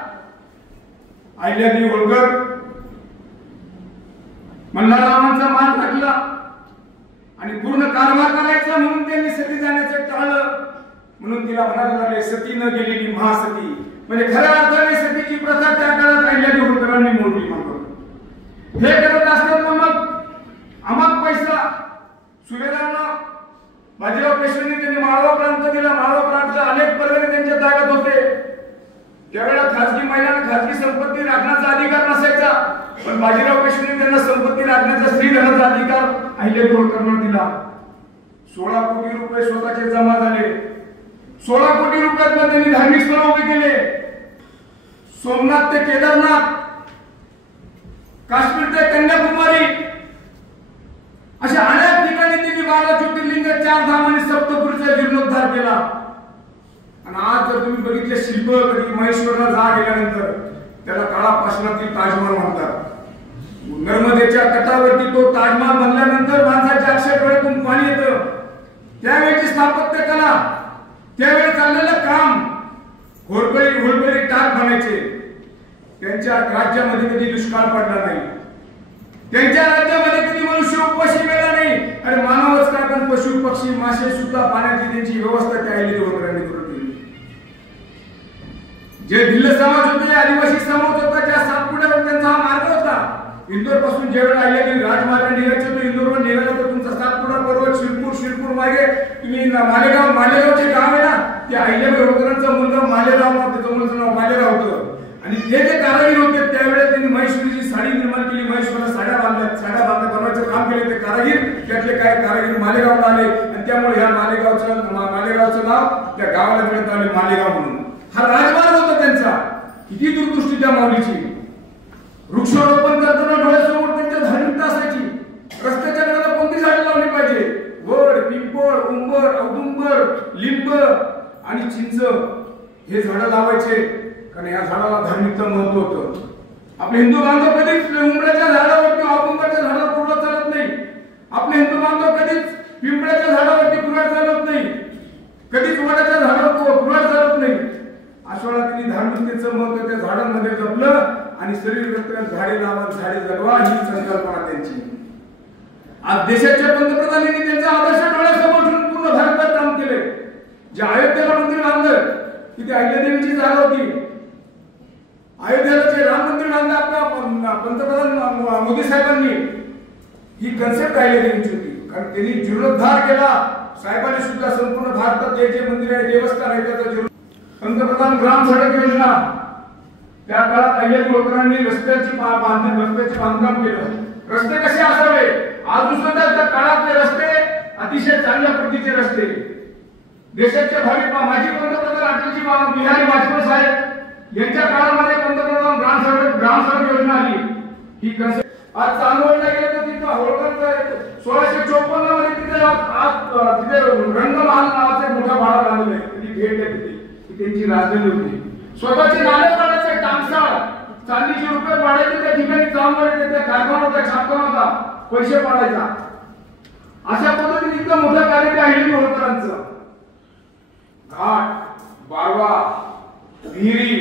अहिल्यादेवी होळकर मंडळाचा मान राखला आणि पूर्ण कारभार करायचा म्हणून त्यांनी सती जाण्याचं टाळलं. म्हणून तिला म्हणायला लागले सती न गेलेली महासती. म्हणजे खऱ्या अर्थाने सतीची प्रथा त्या काळात अहिल्यादेवी होळकरांनी मोडली. हे करत असताना मग अमाप पैसा सुभेदारांना बाजीराव पेशव्यांनी त्यांनी माळवा प्रांत दिला. माळवा प्रांताचे अनेक परगणे त्यांच्या ताब्यात होते. त्यावेळेला खासगी महिलांना खासगी संपत्ती राखण्याचा अधिकार नसायचा, पण बाजीराव पेशव्यांनी त्यांना संपत्ती राखण्याचा स्त्रीधनाचा अधिकार अहिल्यादेवी होळकरांना दिला. 16 कोटी रुपये स्वतःचे जमा झाले. 16 कोटी रुपयात त्यांनी धार्मिक स्थळ उभे केले. सोमनाथ ते केदारनाथ, काश्मीर ते कन्याकुमारी अशा अनेक ठिकाणी त्यांनी 12 ज्योतिर्लिंग, 4 धाम आणि सप्तपुरीचा जीर्णोद्धार केला. आणि आज जर तुम्ही बघितले शिल्प कधी महेश्वरला जा गेल्यानंतर त्याला काळा पाषाणातील ताजमहल म्हणतात. नर्मदेच्या तटावरती तो ताजमहल बनल्यानंतर माणसाच्या अक्षय डोळ्यातून पाणी येतं. त्यावेळची स्थापत्य कला, त्यावेळी चाललेलं काम, घोरपडी टाक बनायचे. त्यांच्या राज्यामध्ये कधी दुष्काळ पडला नाही. त्यांच्या राज्यामध्ये कधी मनुष्य उपाशी मेला नाही. आणि मानवच काय पण पशु पक्षी मासे सुद्धा पाण्याची त्यांची व्यवस्था त्या अहिल्यादेवी होळकरांनी करून दिली. जे भिल्ल समाज होते, आदिवासी समाज होता, ज्या सातपुड्यावर त्यांचा हा मार्ग होता. इंदोर पासून जेव्हा अहिल्यादेवी राजमार्ग निघायचे होते, इंदोरवर निघाला तर तुमचा सातपुडा पर्वत, शिरपूर मागे तुम्ही मालेगावचे गाव आहे ना, ते अहिल्यादेवी होळकरांचा मुलगा मालेगाव, त्याचं मुलाचं नाव मालेगाव होतं. आणि ते जे कारागीर होते त्यावेळेस त्यांनी महेश्वरीची साडी निर्माण केली. महेश्वरला साड्या बांधल्या बनवायचं काम केले ते कारागीर. त्यातले काही कारागीर मालेगावला आले आणि त्यामुळे ह्या मालेगावचं नाव त्या गावाला देण्यात आले, मालेगाव म्हणून. हा राजमार्ग होता त्यांचा. किती दूरदृष्टी त्या माऊलीची. वृक्षारोपण करताना डोळ्यासमोर त्यांच्या धार्मिकता असायची. रस्त्याच्या कडेला कोणती झाडे लावली पाहिजे? वड, पिंपळ, उंबर, औदुंबर, लिंब आणि चिंच हे झाडं लावायचे, कारण या झाडाला धार्मिकता महत्व होतं. आपले हिंदू बांधव कधीच उंबराच्या झाडावर किंवा औदुंबराच्या झाडावर कुऱ्हाड चालत नाही. आपले हिंदू बांधव कधीच पिंपळाच्या झाडावरती कुऱ्हाड चालत नाही. कधीच वडाच्या झाडावर कुऱ्हाड चालत नाही. अशा वेळा त्यांनी धार्मिकतेचं महत्व त्या झाडांमध्ये जपलं आणि शरीर व्यक्त झाडे लावा, झाडे जगवा ही संकल्पना त्यांची. आज देशाच्या पंतप्रधानांनी त्यांचा आदर्श डोळ्यासमोर ठेवून पूर्ण भारतात काम केले. जे अयोध्येला मंदिर बांधलं तिथे अहिल्यादेवीची जागा होती. अयोध्येला जे राम मंदिर बांधलं आपला पंतप्रधान मोदी साहेबांनी, ही कन्सेप्ट अहिल्यादेवीची होती. कारण त्यांनी जीर्णोद्धार केला. साहेबांनी सुद्धा संपूर्ण भारतात जे जे मंदिर आहे, देवस्थान आहे त्याचा पंतप्रधान ग्राम सडक योजना त्या काळात अहिल्यादेवी होळकरांनी रस्त्याची बांधकाम केलं. रस्ते कसे असावे? आज सुद्धा त्या काळातले रस्ते अतिशय चांगल्या प्रतीचे रस्ते. देशाचे भावी माजी पंतप्रधान अटलजी बिहारी वाजपेयी साहेब यांच्या काळामध्ये पंतप्रधान ग्राम सडक योजना आली. ही कन्सेप्ट आज चांदवडला गेलं तर तिथं होळकरचं 1654 मध्ये तिथे रंगमहाल नावाचा मोठा वाडा बांधलाय. ती भेट आहे तिथे. त्यांची राजधानी होती. स्वतःचे नाणे पाडायचे टांगसाळ, चांदीचे रुपये पाडायचे, त्या ठिकाणी जाऊन त्या कारखाना होता, छापखाना होता, पैसे पाडायचा. अशा पद्धतीने इतकं मोठं कार्य त्या अहिल्यादेवी होळकरांचं. घाट, बारवा, विहिरी